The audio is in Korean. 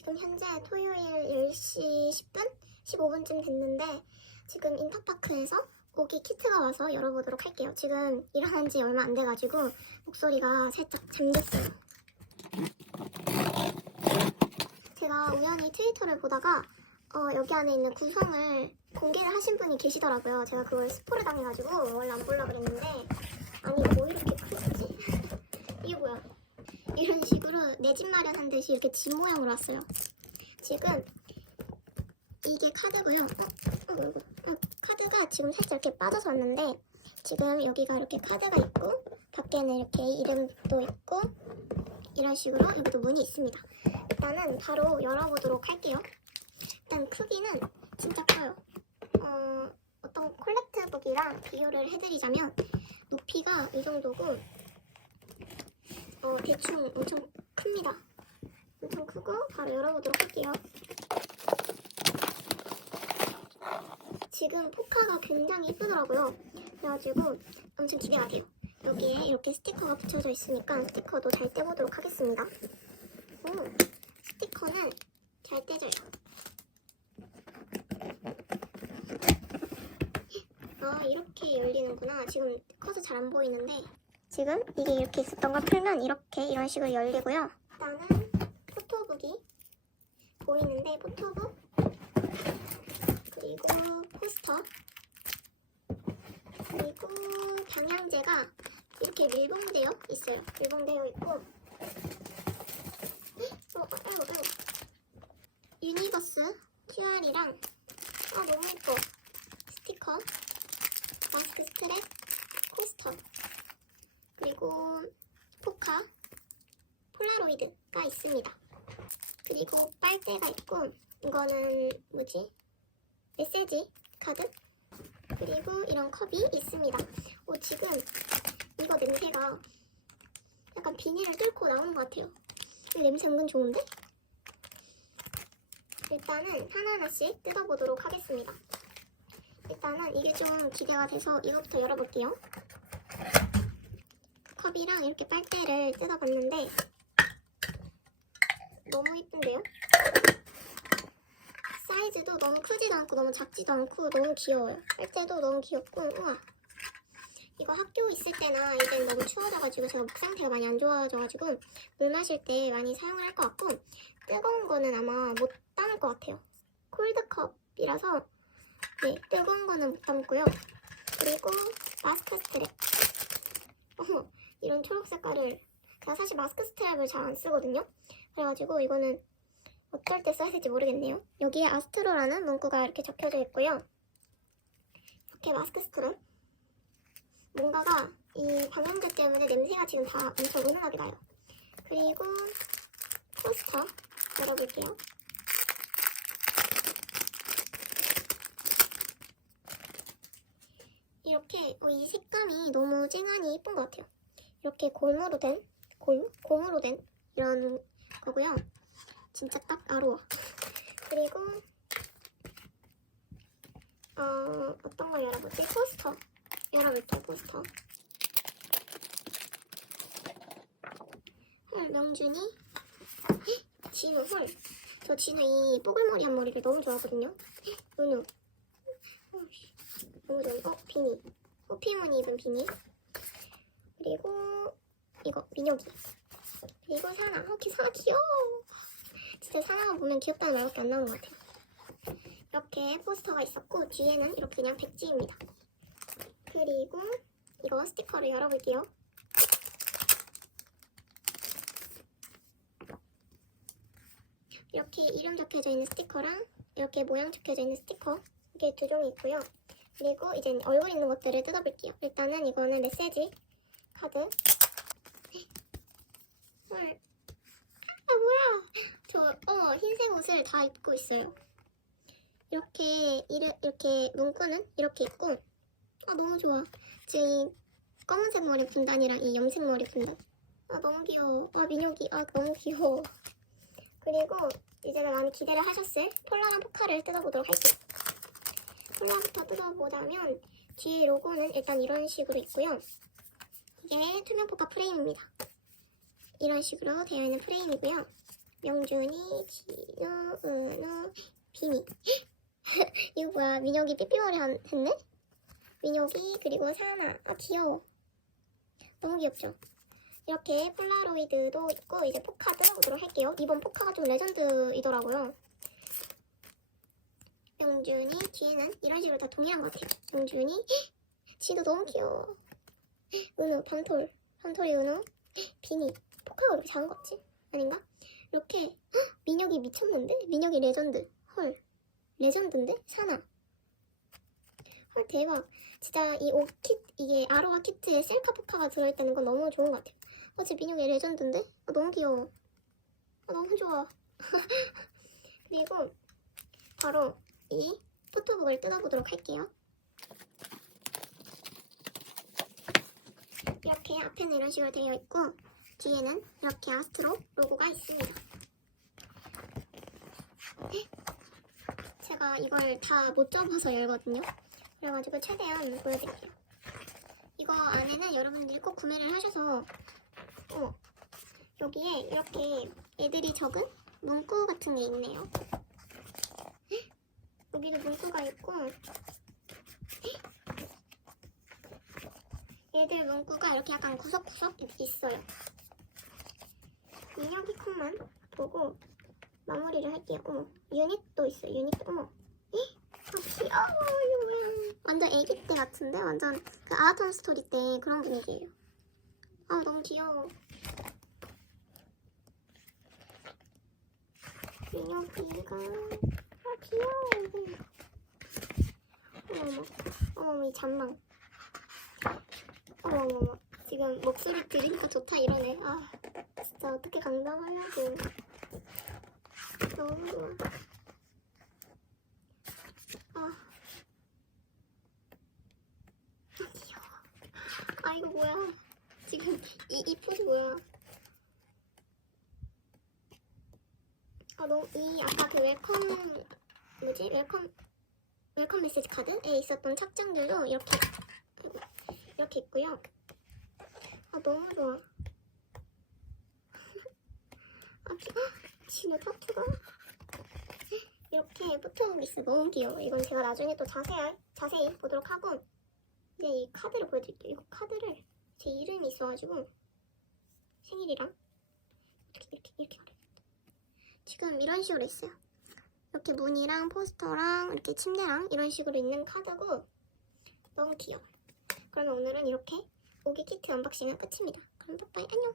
지금 현재 토요일 10시 10분? 15분쯤 됐는데 지금 인터파크에서 오기 키트가 와서 열어보도록 할게요. 지금 일어난 지 얼마 안 돼가지고 목소리가 살짝 잠겼어요. 제가 우연히 트위터를 보다가 어, 여기 안에 있는 구성을 공개를 하신 분이 계시더라고요. 제가 그걸 스포를 당해가지고 원래 안 보려고 그랬는데 아니 뭐 이렇게 크지? 이게 뭐야? 이런 식으로 내 집 마련한 듯이 이렇게 집 모양으로 왔어요. 지금 이게 카드고요. 어, 어, 어, 어, 카드가 지금 살짝 이렇게 빠져서 왔는데 지금 여기가 이렇게 카드가 있고 밖에는 이렇게 이름도 있고 이런 식으로 여기도 문이 있습니다. 일단은 바로 열어보도록 할게요. 일단 크기는 진짜 커요. 어, 어떤 콜렉트북이랑 비교를 해드리자면 높이가 이 정도고 어, 대충 엄청 큽니다. 엄청 크고 바로 열어보도록 할게요. 지금 포카가 굉장히 예쁘더라고요. 그래가지고 엄청 기대가 돼요. 여기에 이렇게 스티커가 붙여져 있으니까 스티커도 잘 떼보도록 하겠습니다. 오, 스티커는 잘 떼져요. 아 이렇게 열리는구나. 지금 커서 잘 안 보이는데 지금 이게 이렇게 있었던 걸 풀면 이렇게 이런 식으로 열리고요. 일단은 포토북이 보이는데 포토북 그리고 포스터 그리고 방향제가 이렇게 밀봉되어 있어요. 밀봉되어 있고 어, 아이고, 아이고. 유니버스 QR이랑 아 너무 예뻐 스티커 마스크 스트랩 코스터 그리고 포카 폴라로이드가 있습니다. 그리고 빨대가 있고 이거는 뭐지? 메시지 카드 그리고 이런 컵이 있습니다. 오 지금 이거 냄새가 약간 비닐을 뚫고 나오는 것 같아요. 이 냄새 은근 좋은데? 일단은 하나하나씩 뜯어보도록 하겠습니다. 일단은 이게 좀 기대가 돼서 이거부터 열어볼게요. 컵이랑 이렇게 빨대를 뜯어봤는데 너무 이쁜데요? 사이즈도 너무 크지도 않고 너무 작지도 않고 너무 귀여워요. 빨대도 너무 귀엽고 우와 이거 학교 있을 때나 이제 너무 추워져가지고 제가 목 상태가 많이 안 좋아져가지고 물 마실 때 많이 사용을 할 것 같고 뜨거운 거는 아마 못 담을 것 같아요. 콜드컵이라서 네 뜨거운 거는 못 담고요. 그리고 마스크 스트랩 이런 초록 색깔을 제가 사실 마스크 스트랩을 잘 안 쓰거든요. 그래가지고 이거는 어떨 때 써야 될지 모르겠네요. 여기에 아스트로라는 문구가 이렇게 적혀져 있고요. 이렇게 마스크 스트랩. 뭔가가 이 방향제 때문에 냄새가 지금 다 엄청 은은하게 나요. 그리고 포스터 열어볼게요. 이렇게 어, 이 색감이 너무 쨍하니 예쁜 것 같아요. 이렇게 골무로 된, 골, 고무로 된 이런 거고요. 진짜 딱 아로아. 그리고 어, 어떤 걸 열어보지? 포스터. 열어볼게요, 포스터. 헐, 명준이. 헉, 진우, 헐. 저 진우 이 뽀글머리 한 머리를 너무 좋아하거든요. 헉, 은우. 너무 좋아. 어, 비니. 호피무늬 입은 비니. 그리고 이거, 민혁이. 그리고 사나. 어, 키 사나 귀여워. 진짜 사나만 보면 귀엽다는 말밖에 안 나오는 것 같아요. 이렇게 포스터가 있었고 뒤에는 이렇게 그냥 백지입니다. 그리고 이거 스티커를 열어볼게요. 이렇게 이름 적혀져 있는 스티커랑 이렇게 모양 적혀져 있는 스티커 이게 두 종이 있고요. 그리고 이제 얼굴 있는 것들을 뜯어볼게요. 일단은 이거는 메시지 카드. 헐. 아 뭐야? 저 어, 흰색 옷을 다 입고 있어요. 이렇게 이르, 이렇게 문구는 이렇게 있고 아 너무 좋아. 지금 이 검은색 머리 분단이랑 이 염색 머리 분단. 아 너무 귀여워. 아 민혁이 아 너무 귀여워. 그리고 이제 많이 기대를 하셨을 폴라랑 포카를 뜯어보도록 할게요. 폴라부터 뜯어보자면 뒤에 로고는 일단 이런 식으로 있고요. 이게 투명 포카 프레임입니다. 이런 식으로 되어 있는 프레임이고요. 명준이, 진우, 은우, 비니. 이거 뭐야? 민혁이 삐삐머리 한- 했네? 민혁이 그리고 사나. 아 귀여워. 너무 귀엽죠? 이렇게 폴라로이드도 있고 이제 포카 뜯어보도록 할게요. 이번 포카가 좀 레전드이더라고요. 명준이 뒤에는 이런 식으로 다 동일한 것 같아요. 명준이 지도 너무 귀여워. 은우 밤톨. 밤톨이 은우 비니. 포카가 이렇게 작은 것 같지? 아닌가? 이렇게 헉, 민혁이 미쳤는데? 민혁이 레전드. 헐. 레전드인데? 사나. 헐 대박. 진짜 이 오킷 이게 아로하 키트에 셀카 포카가 들어있다는 건 너무 좋은 것 같아요. 어제 민혁이 레전드인데? 아, 너무 귀여워. 아, 너무 좋아. 그리고 바로 이 포토북을 뜯어보도록 할게요 이렇게 앞에는 이런 식으로 되어 있고 뒤에는 이렇게 아스트로 로고가 있습니다. 제가 이걸 다 못 접어서 열거든요. 그래가지고 최대한 보여드릴게요. 이거 안에는 여러분들이 꼭 구매를 하셔서 어, 여기에 이렇게 애들이 적은 문구 같은 게 있네요. 여기도 문구가 있고 얘들 문구가 이렇게 약간 구석구석 있어요. 민혁이 컷만 보고 마무리를 할게요. 어머, 유닛도 있어. 유닛 어머. 이? 아 귀여워 이거 뭐야? 완전 애기 때 같은데 완전 그 아톰 스토리 때 그런 분위기예요. 아 너무 귀여워. 민혁이가 아 귀여워. 어머 어머 어머 이 잔망. 어머머머 지금 목소리 들으니까 좋다 이러네. 아 진짜 어떻게 감당하려고. 너무 좋아. 아, 아 귀여워. 아 이거 뭐야? 지금 이, 이 포즈 뭐야? 아 너무 이 아까 그 웰컴 뭐지? 웰컴 웰컴 메시지 카드에 있었던 착장들도 이렇게 이렇게 있고요. 아 너무 좋아. 아 귀- 아, 진우 타투가 이렇게 포토북 있어 너무 귀여워. 이건 제가 나중에 또 자세히 자세히 보도록 하고 이제 이 카드를 보여드릴게요. 이거 카드를 제 이름이 있어가지고 생일이랑 이렇게 이렇게 이렇게 하려 지금 이런 식으로 있어요. 이렇게 무늬랑 포스터랑 이렇게 침대랑 이런 식으로 있는 카드고 너무 귀여워. 그러면 오늘은 이렇게 오기 키트 언박싱은 끝입니다. 그럼 빠빠이 안녕.